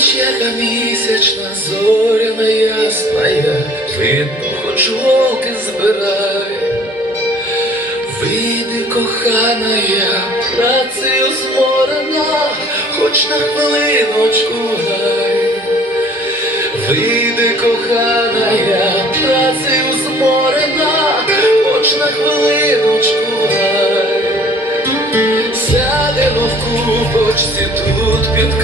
ніч, яка місячна, зоря неясная, видно, хоч волки збирає. вийди кохана, я працею зморена, хоч на хвилиночку гай, вийди кохана, я працею зморена, хоч на хвилиночку гай, сядемо в купочці тут під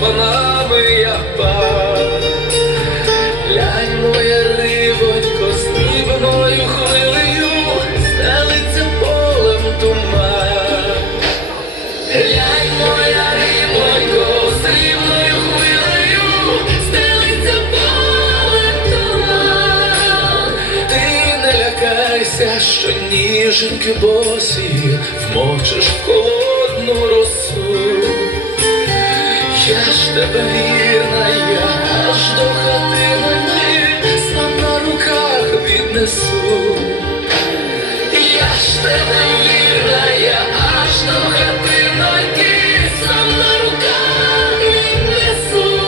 панами я пав. Моя рибонько, срібною хвилею, стелиться полем туман. Глянь, моя рибонько, срібною хвилею, стелиться полем туман. Ти не лякайся, що ніженьки босі вмочиш в холодну росу. Я ж тебе вірна, я аж до хати мені сам на руках віднесу. Я ж тебе вірна, я аж до хати мені сам на руках віднесу.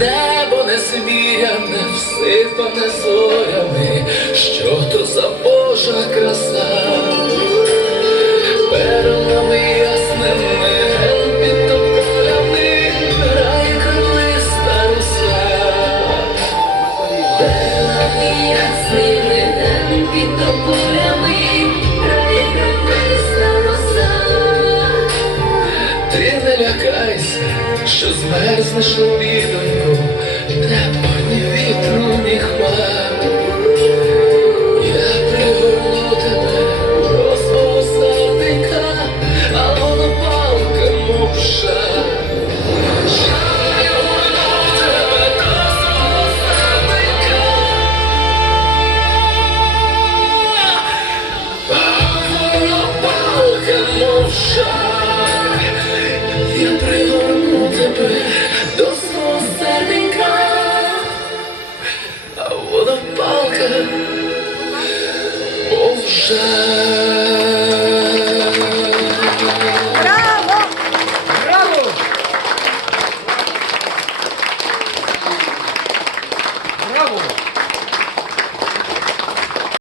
Небо не зміяне, всипане зорями, що то за Божа краса. Лякайся, що змерзнеш у небо мов жар.